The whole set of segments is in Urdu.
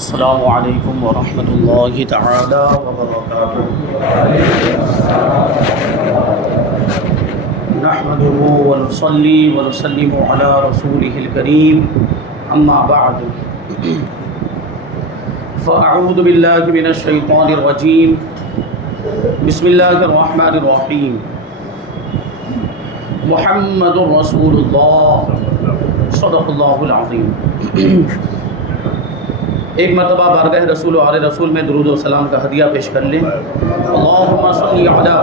السلام علیکم ورحمۃ اللہ تعالی وبرکاتہ۔ نحمده ونصلي ونسلم على رسوله الكريم اما بعد فاعوذ باللہ من الشیطان الرجیم بسم اللہ الرحمن الرحیم محمد رسول اللہ صدق اللہ العظیم۔ ایک مرتبہ بارگاہ رسول و آل رسول میں درود و سلام کا ہدیہ پیش کر لیں۔ اللہم صلی علی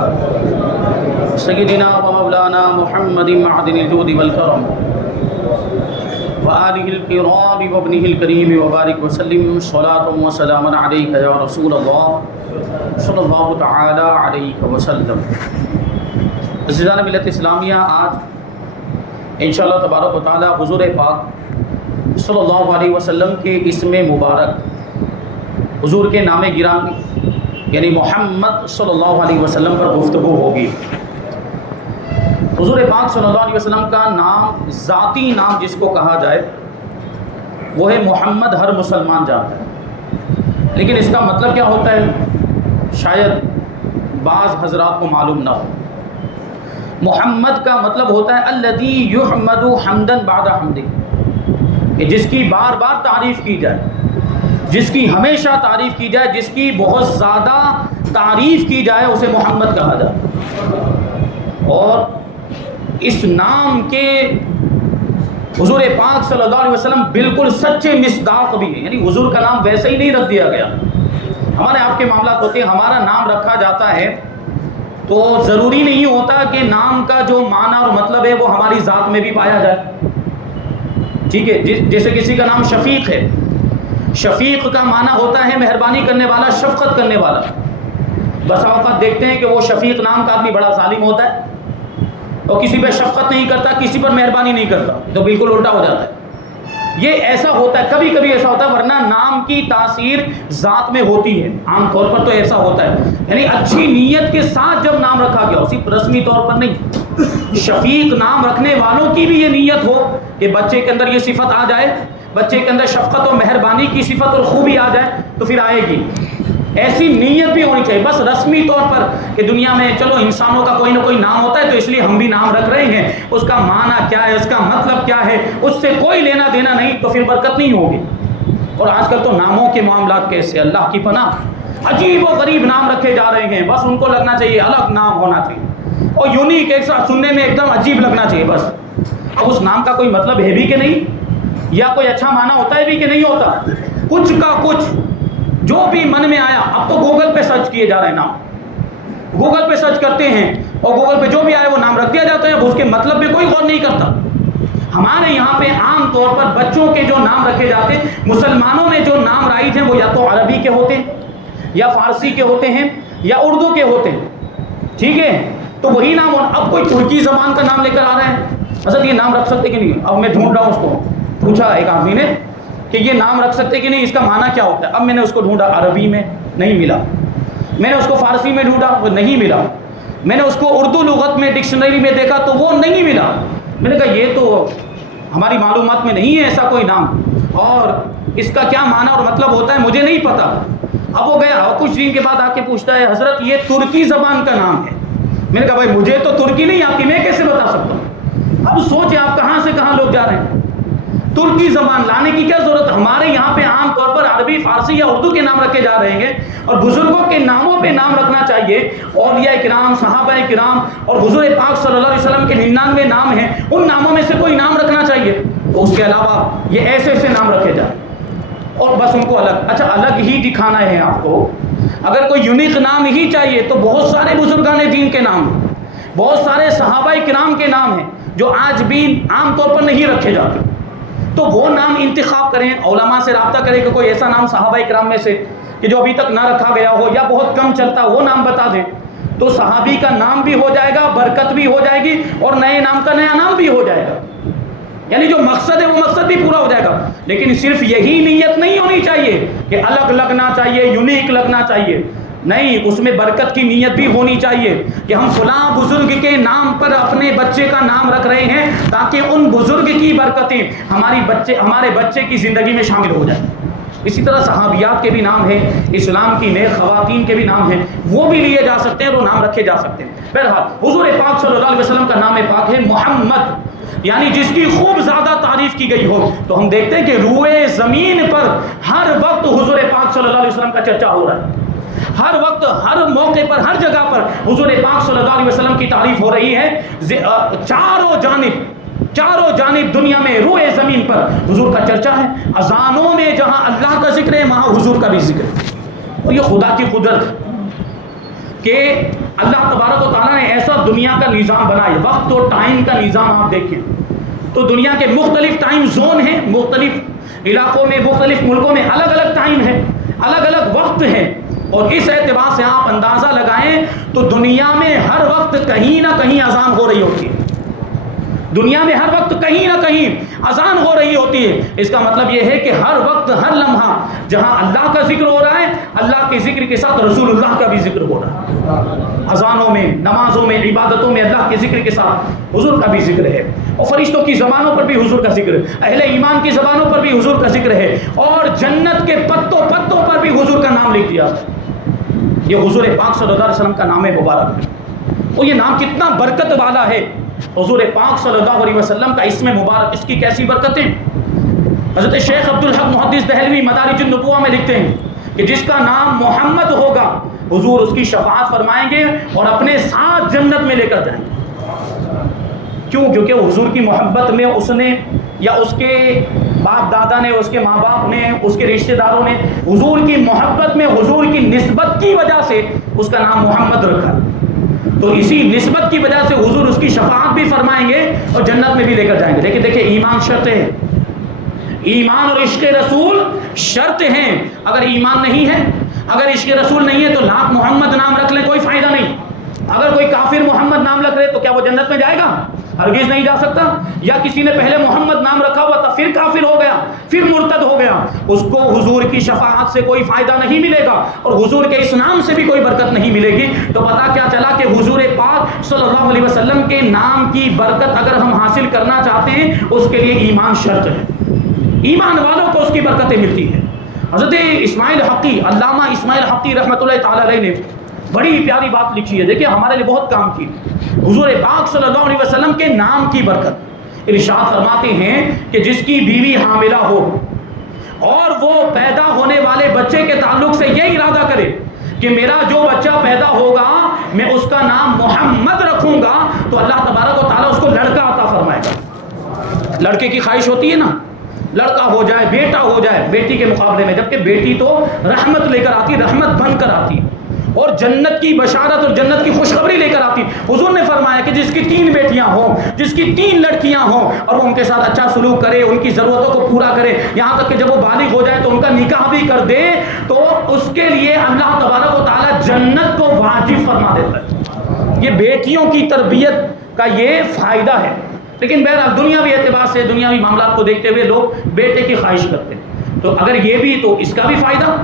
سیدنا و مولانا محمد معدن الجود والکرم وآلہ الکرام وابنہ الکریم وبارک وسلم صلاۃ و سلام علیک یا رسول اللہ صلی اللہ تعالی علیہ وسلم۔ عزیزان ملت اسلامیہ، آج انشاءاللہ تبارک و تعالی حضور پاک صلی اللہ علیہ وسلم کے اسم مبارک حضور کے نام گرامی یعنی محمد صلی اللہ علیہ وسلم پر گفتگو ہوگی۔ حضور پاک صلی اللہ علیہ وسلم کا نام، ذاتی نام جس کو کہا جائے وہ ہے محمد، ہر مسلمان جانتا ہے، لیکن اس کا مطلب کیا ہوتا ہے شاید بعض حضرات کو معلوم نہ ہو۔ محمد کا مطلب ہوتا ہے الذی یحمد حمدا بعد حمدہ، کہ جس کی بار بار تعریف کی جائے، جس کی ہمیشہ تعریف کی جائے، جس کی بہت زیادہ تعریف کی جائے، اسے محمد کہا جائے۔ اور اس نام کے حضور پاک صلی اللہ علیہ وسلم بالکل سچے مصداق بھی ہیں، یعنی حضور کا نام ویسے ہی نہیں رکھ دیا گیا۔ ہمارے آپ کے معاملات ہوتے ہیں، ہمارا نام رکھا جاتا ہے تو ضروری نہیں ہوتا کہ نام کا جو معنی اور مطلب ہے وہ ہماری ذات میں بھی پایا جائے، ٹھیک ہے۔ جیسے کسی کا نام شفیق ہے، شفیق کا معنی ہوتا ہے مہربانی کرنے والا، شفقت کرنے والا۔ بس اوقات دیکھتے ہیں کہ وہ شفیق نام کا آدمی بڑا ظالم ہوتا ہے اور کسی پہ شفقت نہیں کرتا، کسی پر مہربانی نہیں کرتا، تو بالکل الٹا ہو جاتا ہے۔ یہ ایسا ہوتا ہے، کبھی کبھی ایسا ہوتا ہے، ورنہ نام کی تاثیر ذات میں ہوتی ہے۔ عام طور پر تو ایسا ہوتا ہے، یعنی اچھی نیت کے ساتھ جب نام رکھا گیا، صرف رسمی طور پر نہیں۔ شفیق نام رکھنے والوں کی بھی یہ نیت ہو کہ بچے کے اندر یہ صفت آ جائے، بچے کے اندر شفقت اور مہربانی کی صفت اور خوبی آ جائے تو پھر آئے گی۔ ایسی نیت بھی ہونی چاہیے، بس رسمی طور پر کہ دنیا میں چلو انسانوں کا کوئی نہ کوئی نام ہوتا ہے تو اس لیے ہم بھی نام رکھ رہے ہیں، اس کا معنی کیا ہے، اس کا مطلب کیا ہے، اس سے کوئی لینا دینا نہیں، تو پھر برکت نہیں ہوگی۔ اور آج کل تو ناموں کے معاملات کیسے، اللہ کی پناہ، عجیب و غریب نام رکھے جا رہے ہیں، بس ان کو لگنا چاہیے الگ نام ہونا چاہیے اور یونیک، ایک ساتھ سننے میں ایک دم عجیب لگنا چاہیے بس۔ اب اس نام کا کوئی مطلب ہے بھی کہ نہیں، یا کوئی اچھا معنی ہوتا ہے بھی کہ نہیں ہوتا، کچھ کا کچھ جو بھی من میں آیا۔ اب تو گوگل پہ سرچ کیے جا رہے ہیں نام، گوگل پہ سرچ کرتے ہیں اور گوگل پہ جو بھی آئے وہ نام رکھ دیا جاتا ہے، اب اس کے مطلب پہ کوئی غور نہیں کرتا۔ ہمارے یہاں پہ عام طور پر بچوں کے جو نام رکھے جاتے ہیں، مسلمانوں میں جو نام رائج ہیں وہ یا تو عربی کے ہوتے ہیں یا فارسی کے ہوتے ہیں یا اردو کے ہوتے ہیں، ٹھیک ہے۔ تو وہی نام، اب کوئی ترکی زبان کا نام لے کر آ رہا ہے، اصل یہ نام رکھ سکتے کہ نہیں؟ اب میں ڈھونڈ رہا ہوں، اس کو پوچھا ایک آدمی نے کہ یہ نام رکھ سکتے کہ نہیں، اس کا معنی کیا ہوتا ہے؟ اب میں نے اس کو ڈھونڈا، عربی میں نہیں ملا، میں نے اس کو فارسی میں ڈھونڈا، وہ نہیں ملا، میں نے اس کو اردو لغت میں ڈکشنری میں دیکھا تو وہ نہیں ملا۔ میں نے کہا یہ تو ہماری معلومات میں نہیں ہے ایسا کوئی نام، اور اس کا کیا معنی اور مطلب ہوتا ہے مجھے نہیں پتا۔ اب وہ گیا اور کچھ دن کے بعد آ کے پوچھتا ہے حضرت یہ ترکی زبان کا نام ہے۔ میں نے کہا بھائی مجھے تو ترکی نہیں آتی، میں کیسے بتا سکتا ہوں؟ اب سوچیں آپ کہاں سے کہاں لوگ جا رہے ہیں، ترکی زبان لانے کی کیا ضرورت؟ ہمارے یہاں پہ عام طور پر عربی، فارسی یا اردو کے نام رکھے جا رہے ہیں، اور بزرگوں کے ناموں پہ نام رکھنا چاہیے۔ اولیاء کرام، صحابہ کرام اور حضور پاک صلی اللہ علیہ وسلم کے 99 نام ہیں، ان ناموں میں سے کوئی نام رکھنا چاہیے۔ تو اس کے علاوہ یہ ایسے ایسے نام رکھے جائیں اور بس ان کو الگ، اچھا الگ ہی دکھانا ہے آپ کو۔ اگر کوئی یونیک نام ہی چاہیے تو بہت سارے بزرگان دین کے نام ہیں، بہت سارے صحابہ کرام کے نام ہیں جو آج بھی عام طور پر نہیں رکھے جاتے، تو وہ نام انتخاب کریں، علماء سے رابطہ کریں کہ کوئی ایسا نام صحابہ کرام میں سے کہ جو ابھی تک نہ رکھا گیا ہو یا بہت کم چلتا وہ نام بتا دیں، تو صحابی کا نام بھی ہو جائے گا، برکت بھی ہو جائے گی، اور نئے نام کا نیا نام بھی ہو جائے گا، یعنی جو مقصد ہے وہ مقصد بھی پورا ہو جائے گا۔ لیکن صرف یہی نیت نہیں ہونی چاہیے کہ الگ لگنا چاہیے، یونیک لگنا چاہیے، نہیں، اس میں برکت کی نیت بھی ہونی چاہیے کہ ہم فلاں بزرگ کے نام پر اپنے بچے کا نام رکھ رہے ہیں تاکہ ان بزرگ کی برکتیں ہمارے بچے کی زندگی میں شامل ہو جائیں۔ اسی طرح صحابیات کے بھی نام ہیں، اسلام کی نیک خواتین کے بھی نام ہیں، وہ بھی لیے جا سکتے ہیں، وہ نام رکھے جا سکتے ہیں۔ بہرحال حضور پاک صلی اللہ علیہ وسلم کا نام پاک ہے محمد، یعنی جس کی خوب زیادہ تعریف کی گئی ہو۔ تو ہم دیکھتے ہیں کہ روئے زمین پر ہر وقت حضور پاک صلی اللہ علیہ وسلم کا چرچا ہو رہا ہے، ہر وقت ہر موقع پر ہر جگہ پر حضور پاک صلی اللہ علیہ وسلم کی تعریف ہو رہی ہے۔ چاروں جانب دنیا میں روئے زمین پر حضور کا چرچا ہے۔ اذانوں میں جہاں اللہ کا ذکر ہے وہاں حضور کا بھی ذکر ہے۔ اور یہ خدا کی قدرت کہ اللہ تبارک و تعالیٰ نے ایسا دنیا کا نظام بنایا، وقت اور ٹائم کا نظام آپ دیکھیں تو دنیا کے مختلف ٹائم زون ہیں، مختلف علاقوں میں مختلف ملکوں میں الگ الگ ٹائم ہے، الگ الگ وقت ہے، اور اس اعتبار سے آپ اندازہ لگائیں تو دنیا میں ہر وقت کہیں نہ کہیں اذان ہو رہی ہوتی ہے، دنیا میں ہر وقت کہیں نہ کہیں اذان ہو رہی ہوتی ہے۔ اس کا مطلب یہ ہے کہ ہر وقت ہر لمحہ جہاں اللہ کا ذکر ہو رہا ہے، اللہ کے ذکر کے ساتھ رسول اللہ کا بھی ذکر ہو رہا ہے۔ اذانوں میں، نمازوں میں، عبادتوں میں اللہ کے ذکر کے ساتھ حضور کا بھی ذکر ہے، اور فرشتوں کی زبانوں پر بھی حضور کا ذکر ہے، اہل ایمان کی زبانوں پر بھی حضور کا ذکر ہے، اور جنت کے پتوں پتوں پر بھی حضور کا نام لکھ دیا۔ یہ حضور پاک صلی اللہ علیہ وسلم کا نام مبارک ہے، اور یہ نام کتنا برکت والا ہے۔ حضور پاک صلی اللہ علیہ وسلم کا اسم مبارک، اس کی کیسی برکتیں۔ حضرت شیخ عبدالحق محدث دہلوی مدارج النبوہ میں لکھتے ہیں کہ جس کا نام محمد ہوگا حضور اس کی شفاعت فرمائیں گے اور اپنے ساتھ جنت میں لے کر جائیں گے۔ کیوں؟ کیونکہ حضور کی محبت میں اس نے یا اس کے باپ دادا نے، اس کے ماں باپ نے، اس کے رشتہ داروں نے حضور کی محبت میں حضور کی نسبت کی وجہ سے اس کا نام محمد رکھا، تو اسی نسبت کی وجہ سے حضور اس کی شفاعت بھی فرمائیں گے اور جنت میں بھی لے کر جائیں گے۔ لیکن دیکھیں ایمان شرط ہے، ایمان اور عشق رسول شرط ہیں۔ اگر ایمان نہیں ہے، اگر عشق رسول نہیں ہے تو لاکھ محمد نام رکھ لیں کوئی فائدہ نہیں۔ اگر کوئی کافر محمد نام رکھ لے تو کیا وہ جنت میں جائے گا؟ ہرگز نہیں جا سکتا۔ یا کسی نے پہلے محمد نام رکھا ہوا تھا، پھر کافر ہو گیا، پھر مرتد ہو گیا، اس کو حضور کی شفاعت سے کوئی فائدہ نہیں ملے گا، اور حضور کے اس نام سے بھی کوئی برکت نہیں ملے گی۔ تو پتہ کیا چلا کہ حضور پاک صلی اللہ علیہ وسلم کے نام کی برکت اگر ہم حاصل کرنا چاہتے ہیں اس کے لیے ایمان شرط ہے، ایمان والوں کو اس کی برکتیں ملتی ہیں۔ حضرت اسماعیل حقی، علامہ اسماعیل حقی رحمۃ اللہ تعالی علیہ نے بڑی پیاری بات لکھی ہے، دیکھیں ہمارے لیے بہت کام کی۔ حضور پاک صلی اللہ علیہ وسلم کے نام کی برکت، ارشاد فرماتے ہیں کہ جس کی بیوی حاملہ ہو اور وہ پیدا ہونے والے بچے کے تعلق سے یہ ارادہ کرے کہ میرا جو بچہ پیدا ہوگا میں اس کا نام محمد رکھوں گا، تو اللہ تبارک و تعالیٰ اس کو لڑکا عطا فرمائے گا۔ لڑکے کی خواہش ہوتی ہے نا، لڑکا ہو جائے، بیٹا ہو جائے بیٹی کے مقابلے میں، جبکہ بیٹی تو رحمت لے کر آتی، رحمت بن کر آتی، اور جنت کی بشارت اور جنت کی خوشخبری لے کر آتی۔ حضور نے فرمایا کہ جس کی 3 بیٹیاں ہوں، جس کی 3 لڑکیاں ہوں، اور وہ ان کے ساتھ اچھا سلوک کرے، ان کی ضرورتوں کو پورا کرے، یہاں تک کہ جب وہ بالغ ہو جائے تو ان کا نکاح بھی کر دے، تو اس کے لیے اللہ تبارک و تعالیٰ جنت کو واجب فرما دیتا ہے۔ یہ بیٹیوں کی تربیت کا یہ فائدہ ہے۔ لیکن بہرحال دنیاوی اعتبار سے، دنیاوی معاملات کو دیکھتے ہوئے لوگ بیٹے کی خواہش کرتے ہیں، تو اگر یہ بھی تو اس کا بھی فائدہ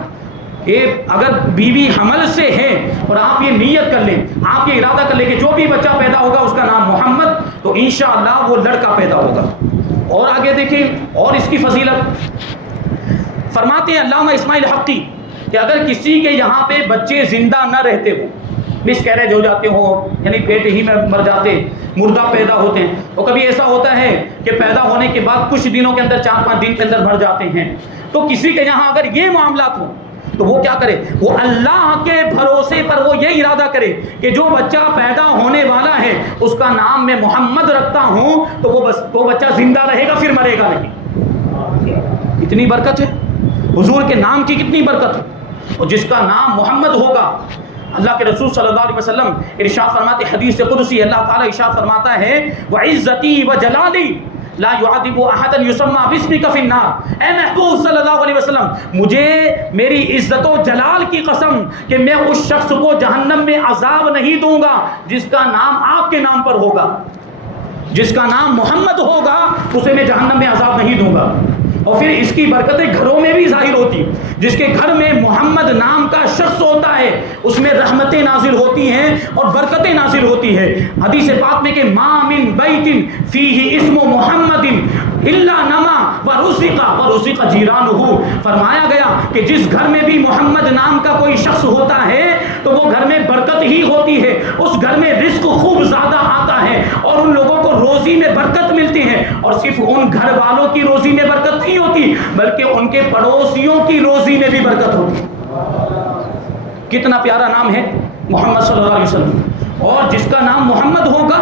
کہ اگر بیوی حمل سے ہے اور آپ یہ نیت کر لیں، آپ یہ ارادہ کر لیں کہ جو بھی بچہ پیدا ہوگا اس کا نام محمد، تو انشاءاللہ وہ لڑکا پیدا ہوگا۔ اور آگے دیکھیں اور اس کی فضیلت فرماتے ہیں علامہ اسماعیل حقی کہ اگر کسی کے یہاں پہ بچے زندہ نہ رہتے ہو، مس کیریج ہو جاتے ہوں، یعنی پیٹ ہی میں مر جاتے، مردہ پیدا ہوتے ہیں، تو کبھی ایسا ہوتا ہے کہ پیدا ہونے کے بعد کچھ دنوں کے اندر 4-5 دن کے اندر مر جاتے ہیں، تو کسی کے یہاں اگر یہ معاملات ہوں تو وہ کیا کرے؟ وہ اللہ کے بھروسے پر وہ یہ ارادہ کرے کہ جو بچہ پیدا ہونے والا ہے اس کا نام میں محمد رکھتا ہوں، تو وہ بچہ زندہ رہے گا، پھر مرے گا نہیں۔ اتنی برکت ہے حضور کے نام کی، کتنی برکت ہے۔ اور جس کا نام محمد ہوگا، اللہ کے رسول صلی اللہ علیہ وسلم ارشاد فرماتے، حدیث قدسی اللہ تعالیٰ ارشاد فرماتا ہے وَعِزَّتِي وَجَلَالِي لا يعذب احدا يسمى باسمك في النار۔ اے محبوب صلی اللہ علیہ وسلم، مجھے میری عزت و جلال کی قسم کہ میں اس شخص کو جہنم میں عذاب نہیں دوں گا جس کا نام آپ کے نام پر ہوگا، جس کا نام محمد ہوگا اسے میں جہنم میں عذاب نہیں دوں گا۔ اور پھر اس کی برکتیں گھروں میں بھی ظاہر ہوتی، جس کے گھر میں محمد نام کا شخص ہوتا ہے اس میں رحمتیں نازل ہوتی ہیں اور برکتیں نازل ہوتی ہے۔ حدیث پاک میں کہ ما من بیت فیہ اسم محمد الا نما ورزق جیرانہ، فرمایا گیا کہ جس گھر میں بھی محمد نام کا کوئی شخص ہوتا ہے تو وہ گھر میں برکت ہی ہوتی ہے، اس گھر میں رزق خوب زیادہ آتا ہے اور ان لوگوں کو روزی میں برکت ملتی ہے، اور صرف ان گھر والوں کی روزی میں برکت نہیں ہوتی بلکہ ان کے پڑوسیوں کی روزی میں بھی برکت ہوتی ہے۔ کتنا پیارا نام ہے محمد صلی اللہ علیہ وسلم، اور جس کا نام محمد ہوگا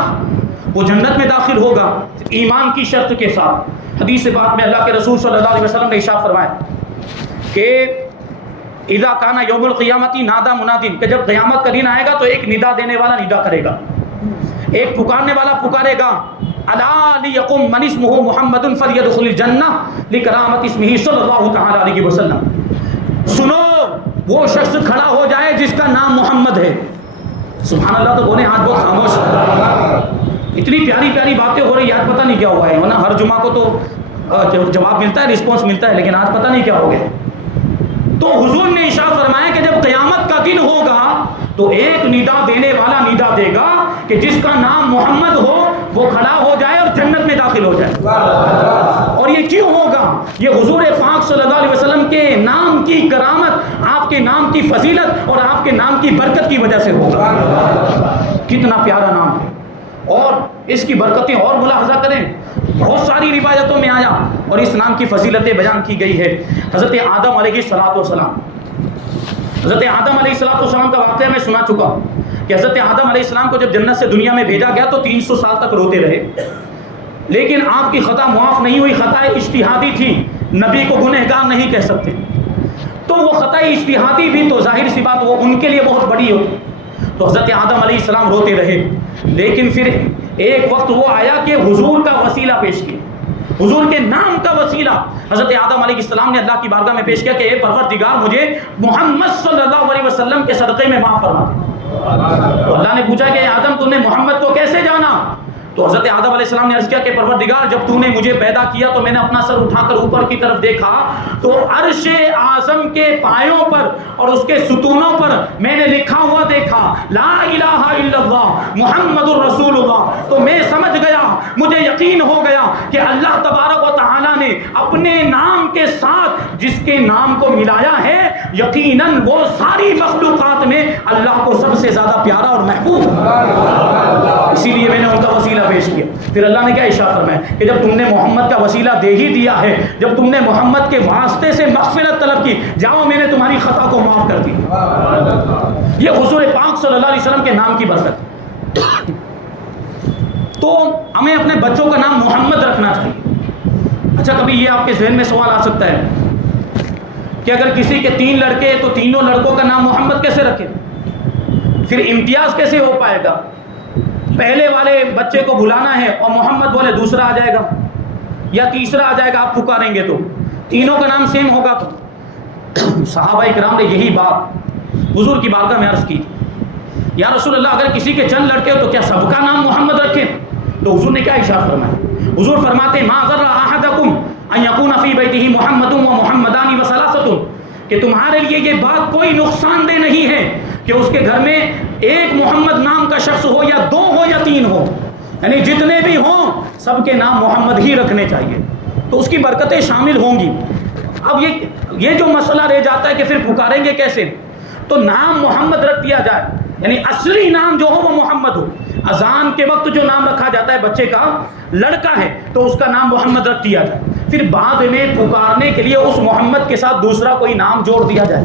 وہ جنت میں داخل ہوگا ایمان کی شرط کے ساتھ۔ حدیث پاک میں اللہ کے رسول صلی اللہ علیہ وسلم نے ارشاد فرمایا کہ اذا کان یوم القیامت نادا منادن، کہ جب قیامت کا دن آئے گا تو ایک ندا دینے والا ندا کرے گا، ایک پکارنے والا پکارے گا، الا لیقم من اسمہ محمد فلیدخل الجنہ لکرامت اسمہ صلی اللہ تعالی علیہ وسلم، سنو وہ شخص کھڑا ہو جائے جس کا نام محمد ہے۔ سبحان اللہ، تو بولے ہاتھ بہت خاموش، اتنی پیاری پیاری باتیں ہو رہی، یاد پتہ نہیں کیا ہوا ہے، ورنہ ہر جمعہ کو تو جواب ملتا ہے، رسپانس ملتا ہے، لیکن آج پتہ نہیں کیا ہو گیا۔ تو حضور نے ارشاد فرمایا کہ جب قیامت کا دن ہوگا تو ایک ندا دینے والا ندا دے گا کہ جس کا نام محمد ہو وہ کھڑا ہو جائے اور جنت میں داخل ہو جائے۔ اور یہ کیوں ہوگا؟ یہ حضور پاک صلی اللہ علیہ وسلم کے نام کی کرامت، آپ کے نام کی فضیلت اور آپ کے نام کی برکت کی وجہ سے ہوگا۔ کتنا پیارا نام ہے، اور اس کی برکتیں اور ملاحظہ کریں، بہت ساری روایتوں میں آیا اور اس نام کی فضیلتیں بیان کی گئی ہے۔ حضرت آدم علیہ السلام، حضرت آدم علیہ السلام کا واقعہ میں سنا چکا کہ حضرت آدم علیہ السلام کو جب جنت سے دنیا میں بھیجا گیا تو 300 سال تک روتے رہے، لیکن آپ کی خطا معاف نہیں ہوئی، خطا اجتہادی تھی، نبی کو گنہگار نہیں کہہ سکتے، تو وہ خطا اجتہادی بھی تو ظاہر سی بات وہ ان کے لیے بہت بڑی ہوتی، تو حضرت آدم علیہ السلام روتے رہے، لیکن پھر ایک وقت وہ آیا کہ حضور کا وسیلہ پیش کیا، حضور کے نام کا وسیلہ حضرت آدم علیہ السلام نے اللہ کی بارگاہ میں پیش کیا کہ اے پروردگار مجھے محمد صلی اللہ علیہ وسلم کے صدقے میں معاف فرما دے۔ تو اللہ نے پوچھا کہ آدم تم نے محمد کو کیسے جانا؟ تو حضرت آدم علیہ السلام نے عرض کیا کہ پروردگار جب تو نے مجھے پیدا کیا تو میں نے اپنا سر اٹھا کر اوپر کی طرف دیکھا تو عرش اعظم کے پایوں پر اور اس کے ستونوں پر میں نے لکھا ہوا دیکھا لا الہ الا اللہ محمد الرسول اللہ، تو میں سمجھ گیا، مجھے یقین ہو گیا کہ اللہ تبارک و تعالی نے اپنے نام کے ساتھ جس کے نام کو ملایا ہے یقیناً وہ ساری مخلوقات میں اللہ کو سب سے زیادہ پیارا اور محبوب، اسی لیے میں نے ان کا وسیلہ پیش کیا۔ پھر اللہ نے کیا ارشاد فرمایا کہ جب تم نے محمد کا وسیلہ دے ہی دیا ہے، جب تم نے محمد کے واسطے سے مغفرت طلب کی، جاؤ میں نے تمہاری خطا کو معاف کر دی۔ یہ حضور پاک صلی اللہ علیہ وسلم کے نام کی برکت۔ تو ہمیں اپنے بچوں کا نام محمد رکھنا چاہیے۔ اچھا، کبھی یہ آپ کے ذہن میں سوال آ سکتا ہے کہ اگر کسی کے 3 لڑکے تو تینوں لڑکوں کا نام محمد کیسے رکھے؟ پھر امتیاز کیسے ہو پائے گا؟ پہلے والے بچے کو بلانا ہے اور محمد بولے دوسرا آ جائے گا یا تیسرا آ جائے گا، آپ پکاریں گے تو تینوں کا نام سیم ہوگا۔ تو صحابہ کرام نے یہی بات حضور کی بارگاہ میں عرض کی، یا رسول اللہ اگر کسی کے چند لڑکے ہو تو کیا سب کا نام محمد رکھیں؟ تو حضور نے کیا ارشاد فرمایا؟ حضور فرماتے ہیں ما غر احدکم ان یکون فی بیتہ محمد و محمدان و ثلاثۃ، کہ تمہارے لیے یہ بات کوئی نقصان دہ نہیں ہے کہ اس کے گھر میں ایک محمد نام کا شخص ہو یا 2 ہو یا 3 ہو، یعنی جتنے بھی ہوں سب کے نام محمد ہی رکھنے چاہیے، تو اس کی برکتیں شامل ہوں گی۔ اب یہ جو مسئلہ رہ جاتا ہے کہ پھر پکاریں گے کیسے، تو نام محمد رکھ دیا جائے، یعنی اصلی نام جو ہو وہ محمد ہو۔ اذان کے وقت جو نام رکھا جاتا ہے بچے کا، لڑکا ہے تو اس کا نام محمد رکھ دیا جائے، پھر بعد میں پکارنے کے لیے اس محمد کے ساتھ دوسرا کوئی نام جوڑ دیا جائے۔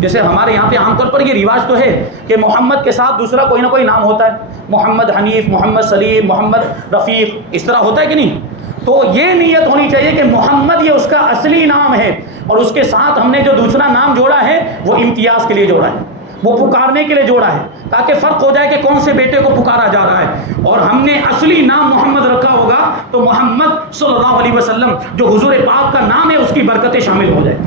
جیسے ہمارے یہاں پہ عام طور پر یہ رواج تو ہے کہ محمد کے ساتھ دوسرا کوئی نہ کوئی نام ہوتا ہے، محمد حنیف، محمد سلیم، محمد رفیق، اس طرح ہوتا ہے کہ نہیں؟ تو یہ نیت ہونی چاہیے کہ محمد یہ اس کا اصلی نام ہے، اور اس کے ساتھ ہم نے جو دوسرا نام جوڑا ہے وہ امتیاز کے لیے جوڑا ہے، وہ پکارنے کے لیے جوڑا ہے، تاکہ فرق ہو جائے کہ کون سے بیٹے کو پکارا جا رہا ہے۔ اور ہم نے اصلی نام محمد رکھا ہوگا تو محمد صلی اللہ علیہ وسلم جو حضور پاک کا نام ہے اس کی برکتیں شامل ہو جائیں،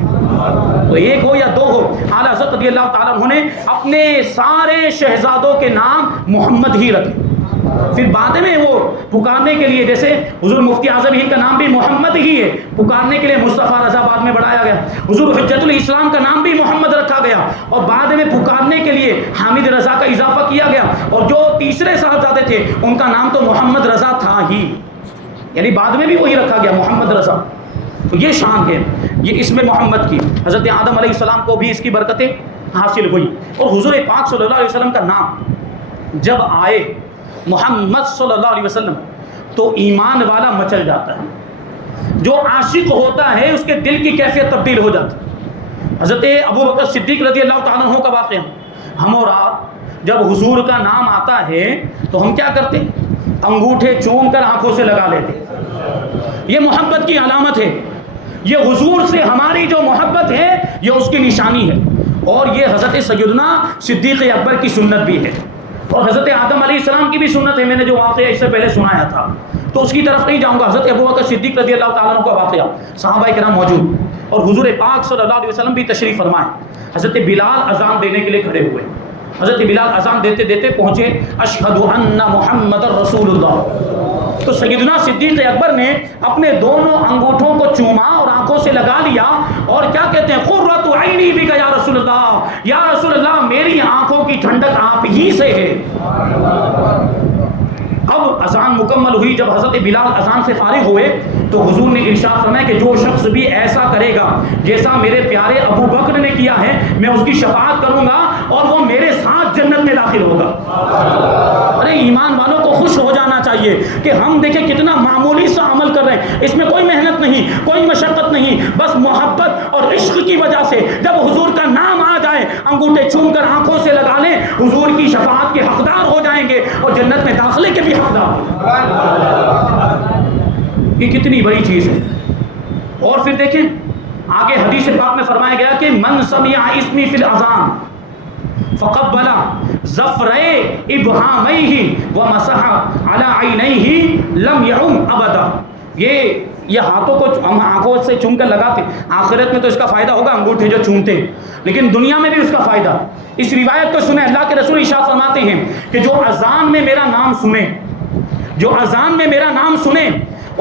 تو 1 ہو یا 2 ہو۔ اعلیٰ حضرت رضی اللہ تعالیٰ عنہ نے اپنے سارے شہزادوں کے نام محمد ہی رکھے، پھر بعد میں وہ پکارنے کے لیے، جیسے حضور مفتی اعظم ہند کا نام بھی محمد ہی ہے، پکارنے کے لیے مصطفیٰ رضا بعد میں بڑھایا گیا، حضور حجت الاسلام کا نام بھی محمد رکھا گیا، اور بعد میں پکارنے کے لیے حامد رضا کا اضافہ کیا گیا، اور جو تیسرے صاحبزادے تھے ان کا نام تو محمد رضا تھا ہی، یعنی بعد میں بھی وہی رکھا گیا محمد رضا۔ تو یہ شان ہے یہ اسم محمد کی. حضرت آدم علیہ السلام کو بھی اس کی برکتیں حاصل ہوئی. اور حضور پاک صلی اللہ علیہ وسلم کا نام جب آئے محمد صلی اللہ علیہ وسلم تو ایمان والا مچل جاتا ہے. جو عاشق ہوتا ہے اس کے دل کی کیفیت تبدیل ہو جاتی ہے. حضرت ابو بکر صدیق رضی اللہ تعالیٰ عنہ کا واقعہ, ہم اور آپ جب حضور کا نام آتا ہے تو ہم کیا کرتے, انگوٹھے چوم کر آنکھوں سے لگا لیتے. یہ محبت کی علامت ہے. یہ حضور سے ہماری جو محبت ہے یہ اس کی نشانی ہے. اور یہ حضرت سیدنا صدیق اکبر کی سنت بھی ہے, اور حضرت آدم علیہ السلام کی بھی سنت ہے. میں نے جو واقعہ اس سے پہلے سنایا تھا تو اس کی طرف نہیں جاؤں گا. حضرت ابو بکر صدیق رضی اللہ تعالیٰ عنہ کا واقعہ, صحابہ کرام موجود اور حضور پاک صلی اللہ علیہ وسلم بھی تشریف فرمائے. حضرت بلال اذان دینے کے لیے کھڑے ہوئے. حضرت بلال اذان دیتے دیتے پہنچے اشہد ان محمد رسول اللہ. تو سیدنا صدیق اکبر نے اپنے دونوں انگوٹھوں کو چوما اور آنکھوں سے لگا لیا اور کیا کہتے ہیں, قرۃ عینی بک یا رسول اللہ, یا رسول اللہ میری آنکھوں کی ٹھنڈک آپ ہی سے ہے. اب اذان مکمل ہوئی. جب حضرت بلال اذان سے فارغ ہوئے تو حضور نے ارشاد فرمایا کہ جو شخص بھی ایسا کرے گا جیسا میرے پیارے ابو بکر نے کیا ہے میں اس کی شفاعت کروں گا اور وہ میرے ساتھ جنت میں داخل ہوگا. ارے ایمان والوں کو خوش ہو جانا چاہیے کہ ہم دیکھیں کتنا معمولی سا عمل کر رہے ہیں, اس میں کوئی محنت نہیں, کوئی مشقت نہیں, بس محبت اور عشق کی وجہ سے جب حضور کا نام آ جائے انگوٹھے چوم کر آنکھوں سے لگا لیں, حضور کی شفاعت کے حقدار ہو جائیں گے اور جنت میں داخلے کے بھی حقدار. یہ کتنی بڑی چیز ہے. اور پھر دیکھیں آگے حدیث پاک میں فرمایا گیا کہ من سمع اسمی فی الاذان فقبل ظفرے ابہامیہ ومسح علی عینیہ لم یعم ابدا. یہ ہاتھوں کو ہم آنکھوں سے چوم کر لگاتے, آخرت میں تو اس کا فائدہ ہوگا انگوٹھے جو چومتے ہیں, لیکن دنیا میں بھی اس کا فائدہ. اس روایت کو سنیں, اللہ کے رسول ارشاد فرماتے ہیں کہ جو اذان میں میرا نام سنے, جو اذان میں میرا نام سنے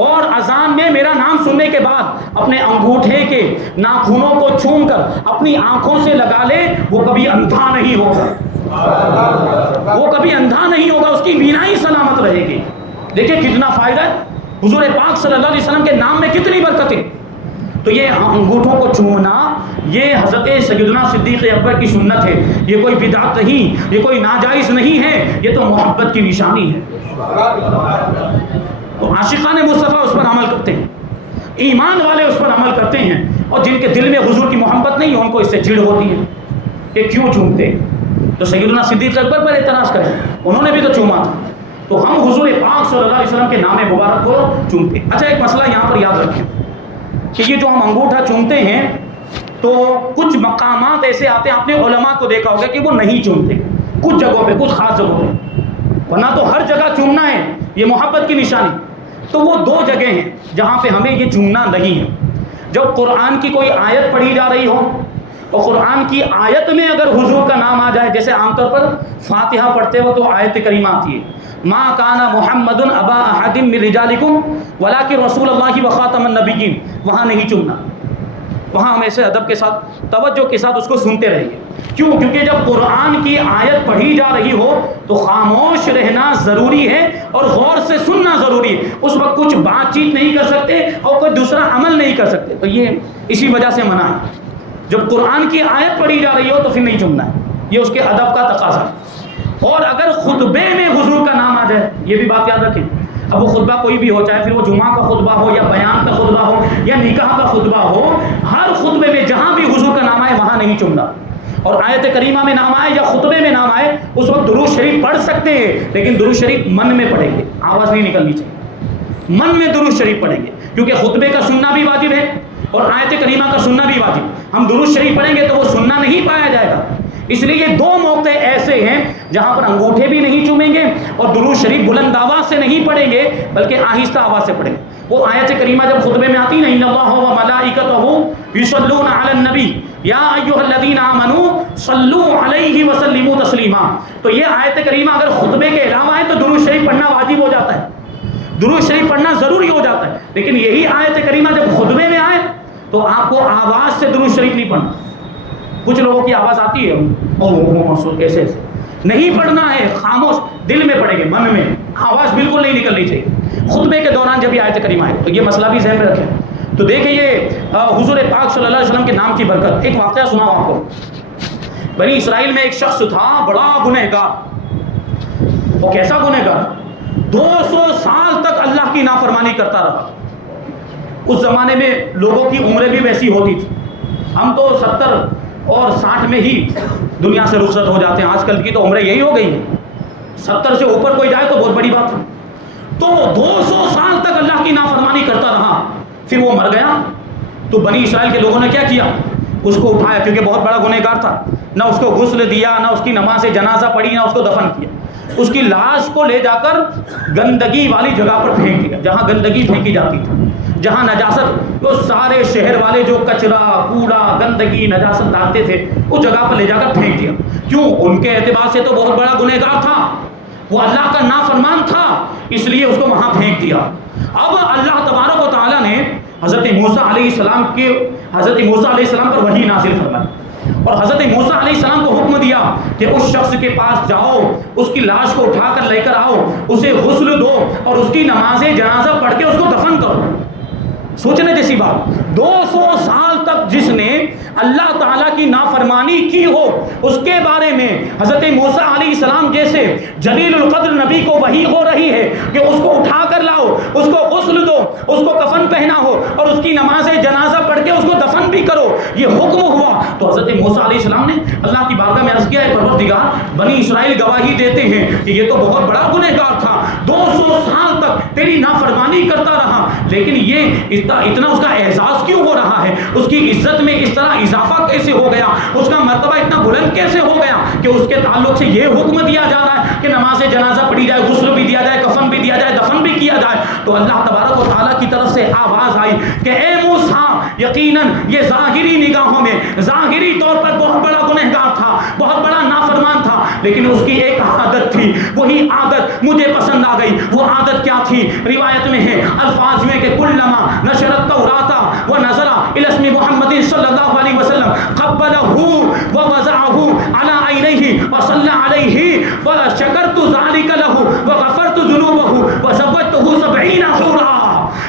اور اذان میں میرا نام سننے کے بعد اپنے انگوٹھے کے ناخنوں کو چوم کر اپنی آنکھوں سے لگا لے, وہ کبھی اندھا نہیں ہوگا, وہ کبھی اندھا نہیں ہوگا, اس کی بینائی سلامت رہے گی. دیکھیں کتنا فائدہ ہے حضور پاک صلی اللہ علیہ وسلم کے نام میں کتنی برکتیں. تو یہ انگوٹھوں کو چومنا یہ حضرت سیدنا صدیق اکبر کی سنت ہے. یہ کوئی بدعت نہیں, یہ کوئی ناجائز نہیں ہے, یہ تو محبت کی نشانی ہے. تو عاشقان مصطفیٰ اس پر عمل کرتے ہیں, ایمان والے اس پر عمل کرتے ہیں, اور جن کے دل میں حضور کی محبت نہیں ان کو اس سے چڑ ہوتی ہے کہ کیوں چومتے ہیں. تو سیدنا صدیق اکبر پر اعتراض کریں, انہوں نے بھی تو چوما تھا, تو ہم حضور پاک صلی اللہ علیہ وسلم کے نام مبارک کو چومتے. اچھا ایک مسئلہ یہاں پر یاد رکھیں کہ یہ جو ہم انگوٹھا چومتے ہیں تو کچھ مقامات ایسے آتے ہیں, آپ نے علماء کو دیکھا ہوگا کہ وہ نہیں چومتے کچھ جگہوں پہ, کچھ خاص جگہوں پہ, ورنہ تو ہر جگہ چومنا ہے, یہ محبت کی نشانی. تو وہ دو جگہ ہیں جہاں پہ ہمیں یہ چومنا نہیں ہے. جب قرآن کی کوئی آیت پڑھی جا رہی ہو اور قرآن کی آیت میں اگر حضور کا نام آ جائے, جیسے عام طور پر فاتحہ پڑھتے ہو تو آیت کریمہ آتی ہے ما کان محمد ابا احد من رجالکم ولکن رسول اللہ وخاتم النبیین, وہاں نہیں چومنا. وہاں ہم ایسے ادب کے ساتھ توجہ کے ساتھ اس کو سنتے رہیے. کیوں؟ کیونکہ جب قرآن کی آیت پڑھی جا رہی ہو تو خاموش رہنا ضروری ہے اور غور سے سننا ضروری ہے. اس وقت کچھ بات چیت نہیں کر سکتے اور کوئی دوسرا عمل نہیں کر سکتے. تو یہ اسی وجہ سے منع ہے. جب قرآن کی آیت پڑھی جا رہی ہو تو پھر نہیں چومنا ہے, یہ اس کے ادب کا تقاضا ہے. اور اگر خطبے میں حضور کا نام آ جائے, یہ بھی بات یاد رکھیں, اب وہ خطبہ کوئی بھی ہو, چاہے پھر وہ جمعہ کا خطبہ ہو یا بیان کا خطبہ ہو یا نکاح کا خطبہ ہو, ہر خطبے میں جہاں بھی حضور کا نام آئے وہاں نہیں چومنا. اور آیت کریمہ میں نام آئے یا خطبے میں نام آئے اس وقت درود شریف پڑھ سکتے ہیں, لیکن درود شریف من میں پڑھیں گے, آواز نہیں نکلنی چاہیے. من میں درود شریف پڑھیں گے, کیونکہ خطبے کا سننا بھی واجب ہے اور آیت کریمہ کا سننا بھی واجب. ہم درود شریف پڑھیں گے تو وہ سننا نہیں پایا جائے گا. اس لیے یہ دو موقع ایسے ہیں جہاں پر انگوٹھے بھی نہیں چومیں گے اور درود شریف بلند آواز سے نہیں پڑھیں گے بلکہ آہستہ آواز سے پڑھیں گے. وہ آیت کریمہ جب خطبے میں آتی نا, ان اللہ و ملائکتہ یصلون علی النبی یا ایھا الذین آمنوا صلوا علیہ وسلموا تسلیما. تو یہ آیت کریمہ اگر خطبے کے علاوہ ہے تو درود شریف پڑھنا واجب ہو جاتا ہے, درود شریف پڑھنا ضروری ہو جاتا ہے. لیکن یہی آیت کریمہ جب خطبے میں آئے تو آپ کو آواز سے درود شریف نہیں پڑھنا. کچھ لوگوں کی آواز آتی ہے ایسے ایسے, نہیں پڑھنا ہے, خاموش دل میں پڑھیں گے, من میں, آواز بالکل نہیں نکلنی چاہیے خطبے کے دوران جب یہ آیت کریمہ ہے. تو یہ مسئلہ بھی ذہن میں رکھیں. تو دیکھیں یہ حضور پاک صلی اللہ علیہ وسلم کے نام کی برکت. ایک واقعہ سناؤ آپ کو. بنی اسرائیل میں ایک شخص تھا بڑا گنہگار. وہ کیسا گنہگار؟ 200 سال تک اللہ کی نافرمانی کرتا رہا. اس زمانے میں لوگوں کی عمریں بھی ویسی ہوتی تھی. ہم تو 70 اور 60 میں ہی دنیا سے رخصت ہو جاتے ہیں. آج کل کی تو عمریں یہی ہو گئی ہیں. 70 سے اوپر کوئی جائے تو بہت بڑی بات ہے. تو 200 سال تک اللہ کی نافرمانی کرتا رہا. پھر وہ مر گیا. تو بنی اسرائیل کے لوگوں نے کیا کیا؟ اس کو اٹھایا، کیونکہ بہت بڑا گنہگار تھا. نہ اس کو غسل دیا، نہ اس کی نماز جنازہ پڑھی، نہ اس کو دفن کیا. اس کی لاش کو لے جا کر گندگی والی جگہ پر پھینک دیا، جہاں گندگی پھینکی جاتی تھی، جہاں نجاست، وہ سارے شہر والے جو کچرا، کوڑا، گندگی، نجاست ڈالتے تھے، اس جگہ پر لے جا کر پھینک دیا. کیوں؟ ان کے اعتبار سے تو بہت بڑا گنہگار تھا، وہ اللہ کا نافرمان تھا، اس لیے اس کو وہاں پھینک دیا. اب اللہ تبارک و تعالیٰ نے حضرت موسیٰ علیہ السلام پر وحی نازل فرمائی اور حضرت موسیٰ علیہ السلام کو حکم دیا کہ اس شخص کے پاس جاؤ، اس کی لاش کو اٹھا کر لے کر آؤ، اسے غسل دو اور اس کی نماز جنازہ پڑھ کے اس کو دفن کرو. سوچنے جیسی بات. 200 سال تک جس نے اللہ تعالیٰ کی نافرمانی کی ہو، اس کے بارے میں حضرت موسیٰ علیہ السلام جیسے جلیل القدر نبی کو وحی ہو رہی ہے کہ اس کو اٹھا کر لاؤ، اس کو غسل دو، اس کو کفن پہناؤ اور اس کی نماز جنازہ پڑھ کے اس کو دفن بھی کرو، یہ حکم ہوا. تو حضرت موسیٰ علیہ السلام نے اللہ کی بارگاہ میں عرض کیا ہے پروردگار، بنی اسرائیل گواہی دیتے ہیں کہ یہ تو بہت بڑا گنہگار تھا، 200 سال تک تیری نافرمانی کرتا رہا، لیکن یہ اتنا اس کا اعزاز کیوں ہو رہا ہے؟ اس کی عزت میں اس طرح اضافہ کیسے ہو گیا؟ اس کا مرتبہ اتنا بلند کیسے ہو گیا کہ اس کے تعلق سے یہ حکم دیا جا رہا ہے کہ نماز جنازہ پڑھی جائے، غسل بھی دیا جائے، کفن بھی دیا جائے، دفن بھی کیا جائے. تو اللہ تبارک و تعالیٰ کی طرف سے آواز آئی کہ اے موسیٰ، یقیناً یہ ظاہری نگاہوں میں ظاہری طور پر بہت بڑا گنہگار تھا، بہت بڑا نافرمان تھا، لیکن اس کی ایک عادت تھی، وہی عادت مجھے پسند آ گئی. وہ عادت کیا تھی؟ روایت میں ہے، الفاظ میں کہ کلما نشرت توراتا و نظر الی اسم محمد صلی اللہ علیہ وسلم قبلہ و وضعہ علی عینیہ و صلی علیہ وشکرت ذلک لہ وغفرت ذنوبہ وزوجتہ 70 حورا.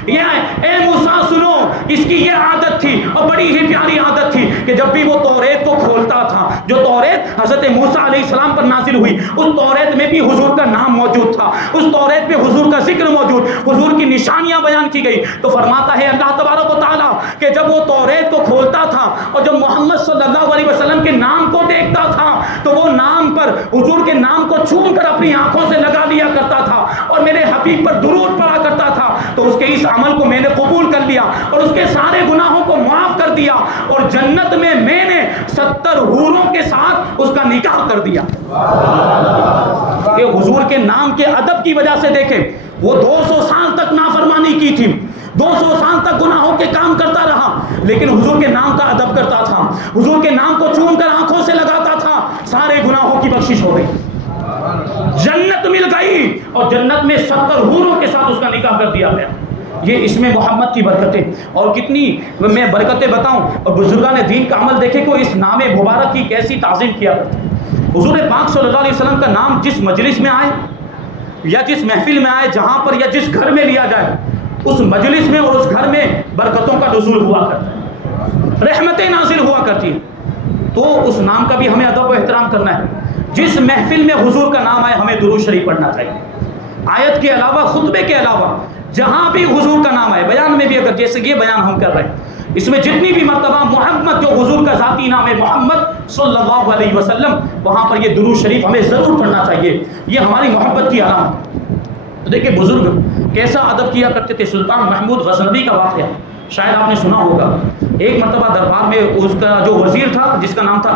یہ اے موسیٰ سنو، اس کی یہ عادت تھی اور بڑی ہی پیاری عادت تھی کہ جب بھی وہ توریت کو کھولتا تھا، جو توریت حضرت موسیٰ علیہ السلام پر نازل ہوئی، اس توریت میں بھی حضور کا نام موجود تھا، اس توریت میں حضور کا ذکر موجود، حضور کی نشانیاں بیان کی گئی. تو فرماتا ہے اللہ تبارک و تعالیٰ کہ جب وہ توریت کو کھولتا تھا اور جب محمد صلی اللہ علیہ وسلم کے نام کو دیکھتا تھا تو وہ نام پر، حضور کے نام کو چوم کر اپنی آنکھوں سے لگا لیا کرتا تھا اور میرے حبیب پر درود پڑھا کرتا تھا. تو اس کے اس عمل کو میں نے قبول کر لیا اور اس کے سارے گناہوں کو معاف کر دیا اور جنت میں نے 70 حوروں کے ساتھ اس کا نکاح کر دیا. یہ حضور کے نام کے ادب کی وجہ سے دیکھیں، وہ 200 سال تک نافرمانی کی تھی، 200 سال تک گناہوں کے کام کرتا رہا، لیکن حضور کے نام کا ادب کرتا تھا، حضور کے نام کو چوم کر آنکھوں سے لگاتا تھا، سارے گناہوں کی بخشش ہو گئی، جنت مل گئی اور جنت میں 70 حوروں کے ساتھ اس کا نکاح کر دیا گیا. یہ اس میں محمد کی برکتیں اور کتنی میں برکتیں بتاؤں. اور بزرگان دین کا عمل دیکھیں کہ اس نام مبارک کی کیسی تعظیم کیا کرتے ہیں. حضور پاک صلی اللہ علیہ وسلم کا نام جس مجلس میں آئے یا جس محفل میں آئے، جہاں پر یا جس گھر میں لیا جائے، اس مجلس میں اور اس گھر میں برکتوں کا نزول ہوا کرتا ہے، رحمتیں نازل ہوا کرتی ہیں. تو اس نام کا بھی ہمیں ادب و احترام کرنا ہے. جس محفل میں حضور کا نام آئے ہمیں درود شریف پڑھنا چاہیے. آیت کے علاوہ، خطبے کے علاوہ، جہاں بھی حضور کا نام آئے، بیان میں بھی، اگر جیسے یہ بیان ہم کر رہے ہیں، اس میں جتنی بھی مرتبہ محمد، جو حضور کا ذاتی نام ہے محمد صلی اللہ علیہ وسلم، وہاں پر یہ درود شریف ہمیں ضرور پڑھنا چاہیے. یہ ہماری محبت کی علامت. تو دیکھیں بزرگ کیسا ادب کیا کرتے تھے. سلطان محمود غزنوی کا واقعہ شاید آپ نے سنا ہوگا. ایک مرتبہ دربار میں اس کا جو وزیر تھا، جس کا نام تھا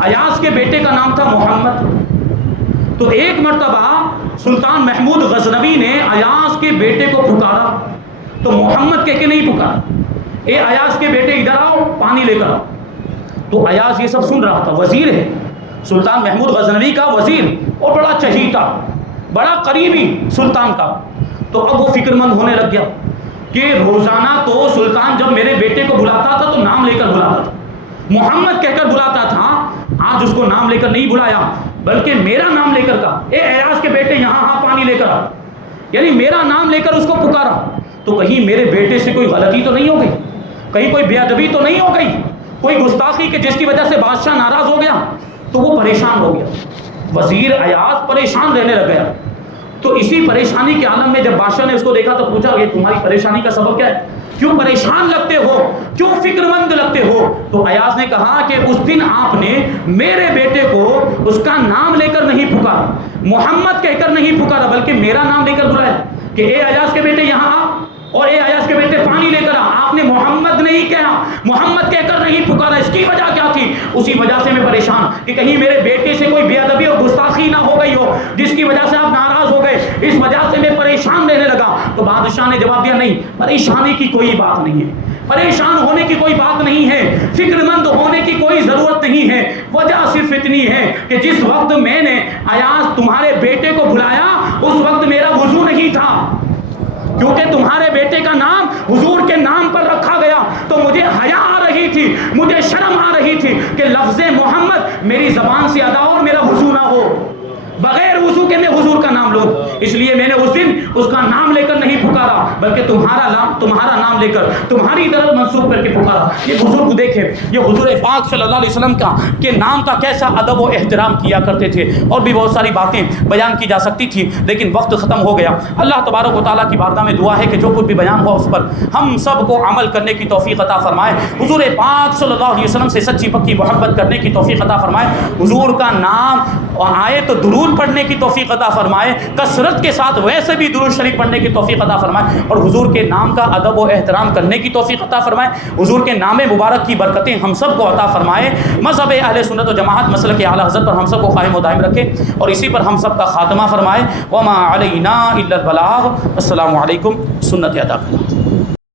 ایاز کے بیٹے کا نام تھا محمد. تو ایک مرتبہ سلطان محمود غزنوی نے ایاز کے بیٹے کو پکارا تو محمد کہہ کے نہیں پکارا، اے ایاز کے بیٹے ادھر آؤ، پانی لے کر آؤ. تو ایاز یہ سب سن رہا تھا، وزیر ہے، سلطان محمود غزنوی کا وزیر اور بڑا چہیتا، بڑا قریبی سلطان کا. تو اب وہ فکر مند ہونے لگ گیا کہ روزانہ تو سلطان جب میرے بیٹے کو بلاتا تھا تو نام لے کر بلاتا تھا، محمد کہہ کر بلاتا تھا، آج اس کو نام لے کر نہیں بلایا بلکہ میرا نام لے کر کہا، اے ایاز کے بیٹے یہاں پانی لے کر آ، یعنی میرا نام لے کر اس کو پکارا. تو تو کہیں میرے بیٹے سے کوئی غلطی تو نہیں ہو گئی, کہیں کوئی بے ادبی تو نہیں ہو گئی, کوئی گستاخی کہ جس کی وجہ سے بادشاہ ناراض ہو گیا. تو وہ پریشان ہو گیا, وزیر ایاز پریشان رہنے لگ گیا. تو اسی پریشانی کے عالم میں جب بادشاہ نے اس کو دیکھا تو پوچھا کہ تمہاری پریشانی کا سبب کیا ہے, کیوں پریشان لگتے ہو, کیوں فکر مند لگتے ہو؟ تو ایاز نے کہا کہ اس دن آپ نے میرے بیٹے کو اس کا نام لے کر نہیں پکارا, محمد کہہ کر نہیں پکارا, بلکہ میرا نام لے کر بلایا کہ اے ایاز کے بیٹے یہاں آ, اور اے ایاز کے بیٹے پانی لے کر آ. آپ نے محمد نہیں کہا, محمد کہہ کر نہیں پکارا. اس کی وجہ کیا تھی؟ اسی وجہ سے میں پریشان کہ کہیں میرے بیٹے سے کوئی بے ادبی اور گستاخی نہ ہو گئی ہو جس کی وجہ سے آپ ناراض ہو گئے, اس وجہ سے میں پریشان رہنے لگا. تو بادشاہ نے جواب دیا نہیں, پریشانی کی کوئی بات نہیں ہے, پریشان ہونے کی کوئی بات نہیں ہے, فکر مند ہونے کی کوئی ضرورت نہیں ہے. وجہ صرف اتنی ہے کہ جس وقت میں نے ایاز تمہارے بیٹے کو بلایا اس وقت میرا وضو نہیں تھا, کیونکہ تمہارے بیٹے کا نام حضور کے نام پر رکھا گیا. تو مجھے حیا آ رہی تھی, مجھے شرم آ رہی تھی کہ لفظ محمد میری زبان سے ادا ہو اور میرا وضو نہ ہو, بغیر وضو کے میں حضور کا نام لوں. اس لیے میں نے اس دن اس کا نام لے کر نہیں پکارا, بلکہ تمہارا نام لے کر تمہاری طرف منسوب کر کے پکارا. یہ بزرگ دیکھیں, یہ حضور پاک صلی اللہ علیہ وسلم کا کہ نام کا کیسا ادب و احترام کیا کرتے تھے. اور بھی بہت ساری باتیں بیان کی جا سکتی تھی لیکن وقت ختم ہو گیا. اللہ تبارک و تعالیٰ کی بارگاہ میں دعا ہے کہ جو کچھ بھی بیان ہوا اس پر ہم سب کو عمل کرنے کی توفیق عطا فرمائے. حضور پاک صلی اللہ علیہ وسلم سے سچی پکی محبت کرنے کی توفیق عطا فرمائے. حضور کا نام آئے تو درود پڑھنے کی توفیق عطا فرمائے, کثرت کے ساتھ ویسے بھی درود شریف پڑھنے کی توفیق عطا فرمائے, اور حضور کے نام کا ادب و احترام کرنے کی توفیق عطا فرمائے. حضور کے نام مبارک کی برکتیں ہم سب کو عطا فرمائے. مذہب اہل سنت و جماعت مسلک اعلی حضرت پر ہم سب کو قائم و دائم رکھے اور اسی پر ہم سب کا خاتمہ فرمائے. وما علینا الا البلاغ. السلام علیکم. سنت ادا کریں.